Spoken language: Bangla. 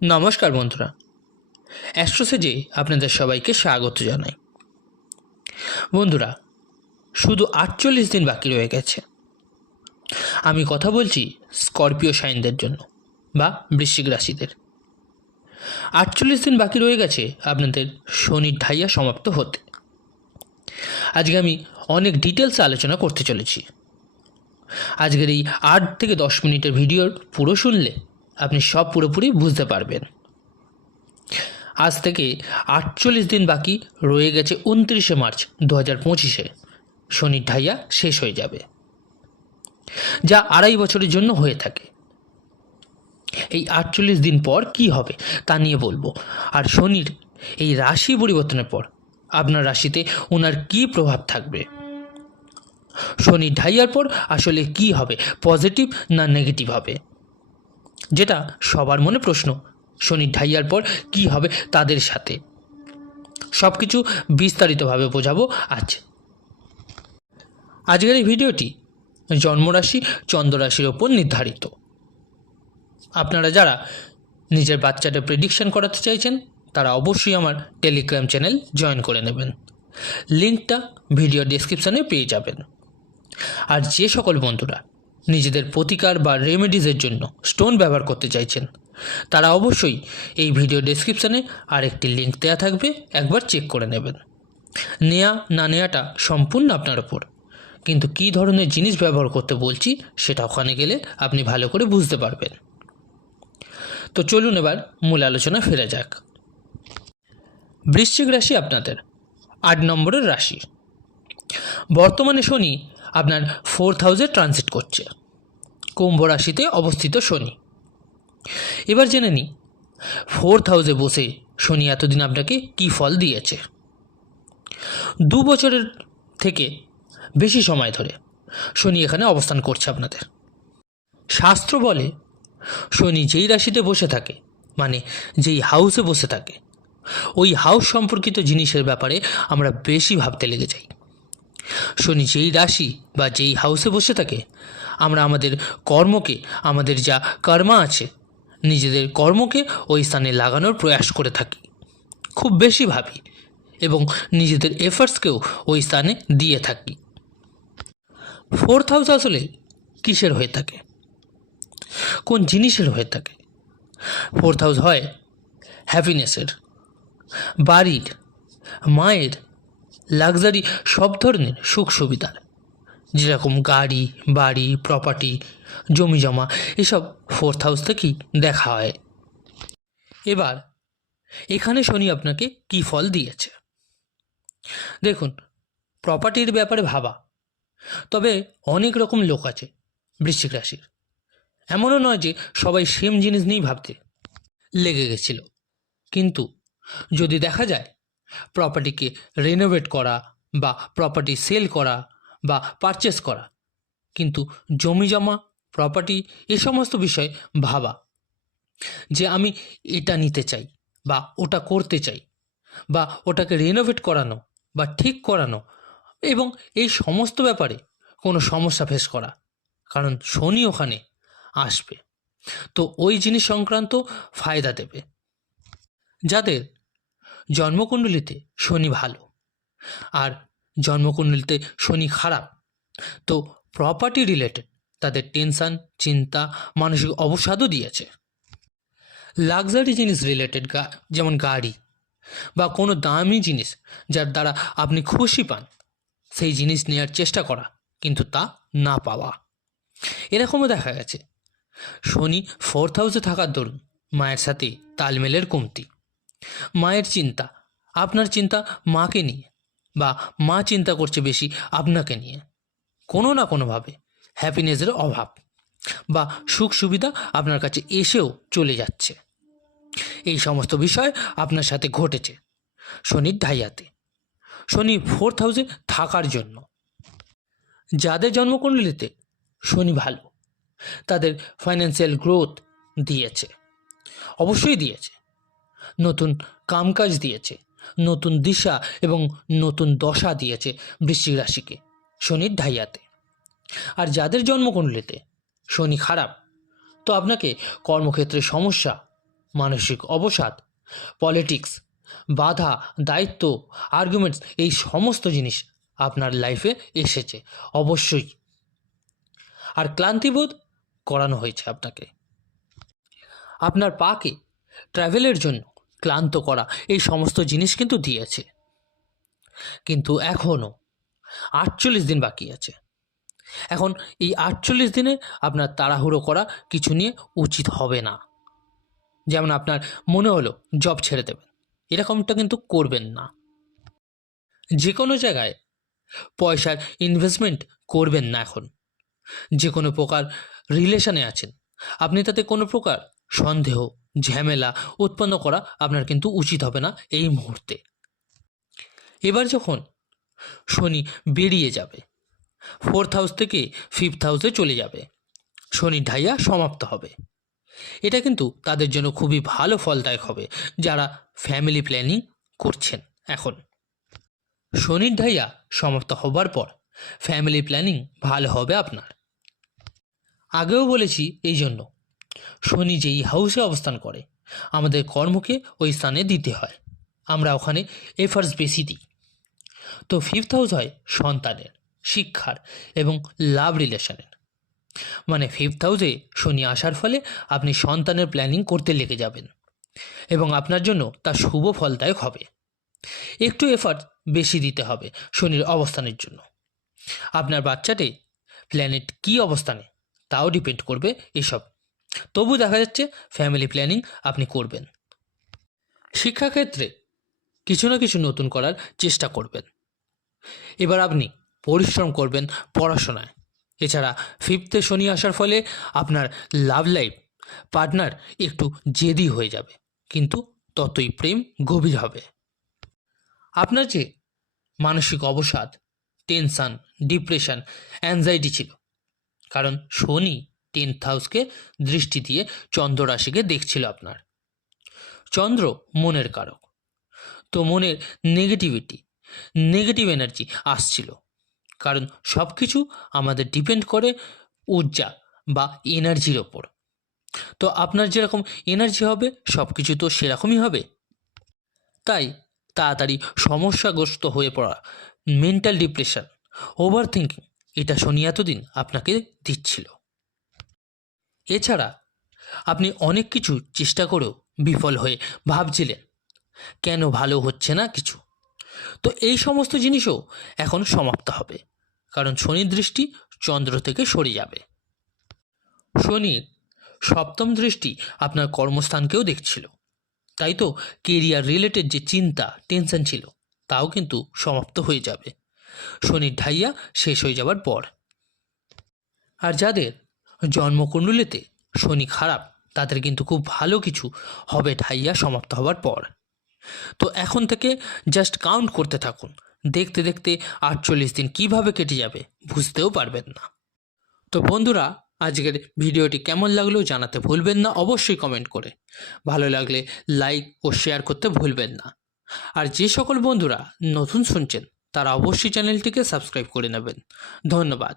নমস্কার বন্ধুরা, অ্যাস্ট্রোসেজে আপনাদের সবাইকে স্বাগত জানাই। বন্ধুরা, শুধু 48 দিন বাকি রয়ে গেছে। আমি কথা বলছি স্করপিও সাইনদের জন্য বা বৃশ্চিক রাশিদের। 48 দিন বাকি রয়ে গেছে আপনাদের শনির ঢাইয়া সমাপ্ত হতে। আজকে আমি অনেক ডিটেলসে আলোচনা করতে চলেছি। আজকের এই 8 থেকে 10 মিনিটের ভিডিওর পুরো শুনলে আপনি সব পুরোপুরি বুঝতে পারবেন। আজ থেকে 48 দিন বাকি রয়ে গেছে। 29শে মার্চ 2025-এ শনির ঢাইয়া শেষ হয়ে যাবে, যা 2.5 বছরের জন্য হয়ে থাকে। এই 48 দিন পর কি হবে তা নিয়ে বলবো। আর শনির এই রাশি পরিবর্তনের পর আপনার রাশিতে ওনার কি প্রভাব থাকবে, শনির ঢাইয়ার পর আসলে কি হবে, পজিটিভ না নেগেটিভ হবে, যেটা সবার মনে প্রশ্ন। শনির ঢাইয়ার পর কি হবে তাদের সাথে, সব কিছু বিস্তারিতভাবে বোঝাবো আজ। আজকের এই ভিডিওটি জন্মরাশি চন্দ্ররাশির ওপর নির্ধারিত। আপনারা যারা নিজের বাচ্চাটা প্রেডিকশন করাতে চাইছেন তারা অবশ্যই আমার টেলিগ্রাম চ্যানেল জয়েন করে নেবেন। লিঙ্কটা ভিডিও ডেসক্রিপশানে পেয়ে যাবেন। আর যে সকল বন্ধুরা নিজেদের প্রতিকার বা রেমেডিজের জন্য স্টোন ব্যবহার করতে চাইছেন তারা অবশ্যই এই ভিডিও ডেসক্রিপশানে আরেকটি লিঙ্ক দেওয়া থাকবে, একবার চেক করে নেবেন। নেয়া না নেওয়াটা সম্পূর্ণ আপনার ওপর, কিন্তু কী ধরনের জিনিস ব্যবহার করতে বলছি সেটা ওখানে গেলে আপনি ভালো করে বুঝতে পারবেন। তো চলুন এবার মূল আলোচনা ফেরা যাক। বৃশ্চিক রাশি আপনাদের 8 নম্বরের রাশি। বর্তমানে শনি আপনার 4th হাউসে ট্রানজিট করছে। কুম্ভ রাশিতে অবস্থিত শনি। এবার জেনে নিই 4th হাউসে বসে শনি এতদিন আপনাকে কী ফল দিয়েছে। 2 বছরের থেকে বেশি সময় ধরে শনি এখানে অবস্থান করছে আপনাদের। শাস্ত্র বলে শনি যেই রাশিতে বসে থাকে, মানে যেই হাউসে বসে থাকে, ওই হাউস সম্পর্কিত জিনিসের ব্যাপারে আমরা বেশি ভাবতে লেগে যাই। শনি যেই রাশি বা যেই হাউসে বসে থাকে, আমরা আমাদের কর্মকে, আমাদের যা কর্মা আছে, নিজেদের কর্মকে ওই স্থানে লাগানোর প্রয়াস করে থাকি, খুব বেশি ভাবি এবং নিজেদের এফার্টসকেও ওই স্থানে দিয়ে থাকি। 4th হাউস আসলে কিসের হয়ে থাকে, কোন জিনিসের হয়ে থাকে? 4th হাউস হয় হ্যাপিনেসের, বাড়ির, মায়ের, লাক্সারি, সব ধরনের সুখ সুবিধার, যেরকম গাড়ি, বাড়ি, প্রপার্টি, জমি জমা, এসব 4th হাউস থেকেই দেখা হয়। এবার এখানে শনি আপনাকে কী ফল দিয়েছে দেখুন। প্রপার্টির ব্যাপারে ভাবা, তবে অনেক রকম লোক আছে বৃশ্চিক রাশির। এমনও নয় যে সবাই সেম জিনিস নিয়েই ভাবতে লেগে গেছিল। কিন্তু যদি দেখা যায় প্রপার্টিকে রেনোভেট করা বা প্রপার্টি সেল করা বা পারচেস করা, কিন্তু জমি জমা, প্রপার্টি, এ সমস্ত বিষয় ভাবা যে আমি এটা নিতে চাই বা ওটা করতে চাই বা ওটাকে রেনোভেট করানো বা ঠিক করানো, এবং এই সমস্ত ব্যাপারে কোনো সমস্যা ফেস করা, কারণ শনি ওখানে আসবে, তো ওই জিনিস সংক্রান্ত ফায়দা দেবে। যাদের জন্মকুণ্ডলিতে শনি ভালো আর জন্মকুণ্ডলিতে শনি খারাপ, তো প্রপার্টি রিলেটেড তাদের টেনশান, চিন্তা, মানসিক অবসাদও দিয়েছে। লাক্সারি জিনিস রিলেটেড, যেমন গাড়ি বা কোনো দামি জিনিস যার দ্বারা আপনি খুশি পান, সেই জিনিস নেওয়ার চেষ্টা করা কিন্তু তা না পাওয়া, এরকমও দেখা গেছে। শনি 4th হাউসে থাকার দরুন মায়ের সাথে তালমেলের কমতি, মায়ের চিন্তা, আপনার চিন্তা মাকে নিয়ে, বা মা চিন্তা করছে বেশি আপনাকে নিয়ে, কোনো না কোনোভাবে হ্যাপিনেসের অভাব বা সুখ সুবিধা আপনার কাছে এসেও চলে যাচ্ছে। এই সমস্ত বিষয় আপনার সাথে ঘটেছে শনির ঢাইয়াতে, শনি 4th হাউসে থাকার জন্য। যাদের জন্মকুণ্ডলিতে শনি ভালো তাদের ফাইন্যান্সিয়াল গ্রোথ দিয়েছে, অবশ্যই দিয়েছে, নতুন কামকাজ দিয়েছে, নতুন দিশা এবং নতুন দশা দিয়েছে বৃশ্চিক রাশিকে শনির ঢাইয়াতে। আর যাদের জন্মকুণ্ডলিতে শনি খারাপ, তো আপনাকে কর্মক্ষেত্রে সমস্যা, মানসিক অবসাদ, পলিটিক্স, বাধা, দায়িত্ব, আর্গুমেন্টস, এই সমস্ত জিনিস আপনার লাইফে এসেছে অবশ্যই। আর ক্লান্তিবোধ করানো হয়েছে আপনাকে। আপনার পাকে ট্রাভেলের জন্য ক্লান্ত করা এই সমস্ত জিনিস কিন্তু দিয়েছে। কিন্তু এখনও 48 দিন বাকি আছে। এখন এই 48 দিনে আপনার তাড়াহুড়ো করা কিছু নিয়ে উচিত হবে না। যেমন আপনার মনে হলো জব ছেড়ে দেবেন, এরকমটা কিন্তু করবেন না। যে কোনো জায়গায় পয়সার ইনভেস্টমেন্ট করবেন না। এখন যে কোনো প্রকার রিলেশনে আছেন, আপনি তাতে কোনো প্রকার সন্দেহ, ঝামেলা উৎপন্ন করা আপনার কিন্তু উচিত হবে না এই মুহূর্তে। এবার যখন শনি বেরিয়ে যাবে, 4th হাউস থেকে 5th হাউসে চলে যাবে, শনির ঢাইয়া সমাপ্ত হবে। এটা কিন্তু তাদের জন্য খুবই ভালো ফলদায়ক হবে যারা ফ্যামিলি প্ল্যানিং করছেন। এখন শনির ঢাইয়া সমাপ্ত হবার পর ফ্যামিলি প্ল্যানিং ভালো হবে আপনার। আগেও বলেছি, এই জন্য শনি যেই হাউসে অবস্থান করে আমাদের কর্মকে ওই স্থানে দিতে হয়, আমরা ওখানে এফার্টস বেশি দিই। তো 5th হাউস হয় সন্তানের, শিক্ষার এবং লাভ রিলেশনের। মানে 5th হাউসে শনি আসার ফলে আপনি সন্তানের প্ল্যানিং করতে লেগে যাবেন এবং আপনার জন্য তা শুভ ফলদায়ক হবে। একটু এফার্ট বেশি দিতে হবে শনির অবস্থানের জন্য। আপনার বাচ্চাটি প্ল্যানেট কী অবস্থানে তাও ডিপেন্ড করবে এসব। তবু দেখা যাচ্ছে ফ্যামিলি প্ল্যানিং আপনি করবেন। শিক্ষাক্ষেত্রে কিছু না কিছু নতুন করার চেষ্টা করবেন। এবার আপনি পরিশ্রম করবেন পড়াশোনায়। এছাড়া 5th-এ শনি আসার ফলে আপনার লাভ লাইফ পার্টনার একটু জেদি হয়ে যাবে, কিন্তু ততই প্রেম গভীর হবে। আপনার যে মানসিক অবসাদ, টেনশান, ডিপ্রেশন, অ্যাংজাইটি ছিল, কারণ শনি 10th হাউসকে দৃষ্টি দিয়ে চন্দ্র রাশিকে দেখছিল আপনার। চন্দ্র মনের কারক, তো মনের নেগেটিভ এনার্জি আসছিল, কারণ সব কিছু আমাদের ডিপেন্ড করে ঊর্জা বা এনার্জির ওপর। তো আপনার যেরকম এনার্জি হবে সব কিছু তো সেরকমই হবে। তাই তাড়াতাড়ি সমস্যাগ্রস্ত হয়ে পড়া, মেন্টাল ডিপ্রেশন, ওভার থিঙ্কিং, এটা শনি এতদিন আপনাকে দিচ্ছিল। এছাড়া আপনি অনেক কিছু চেষ্টা করেও বিফল হয়ে ভাবছিলেন কেন ভালো হচ্ছে না কিছু। তো এই সমস্ত জিনিসও এখন সমাপ্ত হবে, কারণ শনির দৃষ্টি চন্দ্র থেকে সরে যাবে। শনির 7ম দৃষ্টি আপনার কর্মস্থানকেও দেখছিল, তাই তো কেরিয়ার রিলেটেড যে চিন্তা, টেনশন ছিল তাও কিন্তু সমাপ্ত হয়ে যাবে শনির ঢাইয়া শেষ হয়ে যাবার পর। আর যাদের জন্মকুণ্ডলিতে শনি খারাপ, তাদের কিন্তু খুব ভালো কিছু হবে ঢাইয়া সমাপ্ত হবার পর। তো এখন থেকে জাস্ট কাউন্ট করতে থাকুন, দেখতে দেখতে 48 দিন কিভাবে কেটে যাবে বুঝতেও পারবেন না। তো বন্ধুরা, আজকের ভিডিওটি কেমন লাগলো জানাতে ভুলবেন না অবশ্যই কমেন্ট করে। ভালো লাগলে লাইক ও শেয়ার করতে ভুলবেন না। আর যে সকল বন্ধুরা নতুন শুনছেন তারা অবশ্যই চ্যানেলটিকে সাবস্ক্রাইব করে নেবেন। ধন্যবাদ।